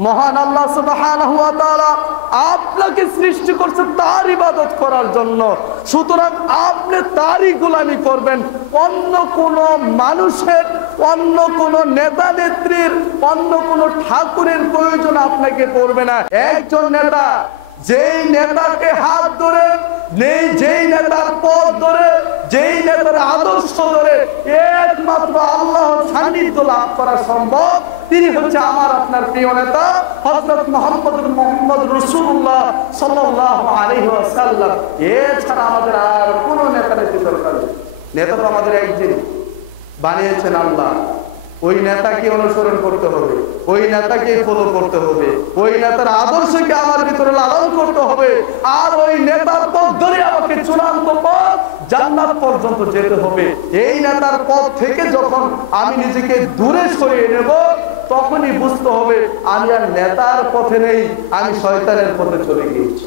মহান আল্লাহ সুবহানাহু ওয়া তাআলা আপনাকে সৃষ্টি করছে তার ইবাদত করার জন্য। সুতরাং আপনি তারই গোলামি করবেন, অন্য কোন মানুষের, অন্য কোন নেতা নেত্রীর, অন্য কোন ঠাকুরের প্রয়োজন আপনাকে পড়বে না। একজন নেতা যেই নেতাকে হাত ধরে, যেই নেতার পথ ধরে, যেই নেতার আদর্শ ধরে একমাত্র আল্লাহর সান্নিধ্য লাভ করা সম্ভব, তিনি হচ্ছে আমার আপনার প্রিয় নেতা হযরত মুহাম্মদ রাসূলুল্লাহ সাল্লাল্লাহু আলাইহি ওয়াসাল্লাম। এছাড়া আমাদের আর কোন নেতা নেত্রী দরকার নেই। নেতা তো আমাদের একদিন বানিয়েছেন আল্লাহ, ওই নেতাকে অনুসরণ করতে হবে, ওই নেতাকে ফলো করতে হবে, ওই নেতার আদর্শকে আমার ভিতরে লালন করতে হবে, আর ওই নেতার পথ ধরে আমাকে চূড়ান্ত পথ জান্নাত পর্যন্ত যেতে হবে। এই নেতার পথ থেকে যখন আমি নিজেকে দূরে সরিয়ে নেব, তখনই বুঝতে হবে আমি আর নেতার পথে নেই, আমি শয়তানের পথে চলে গিয়েছি।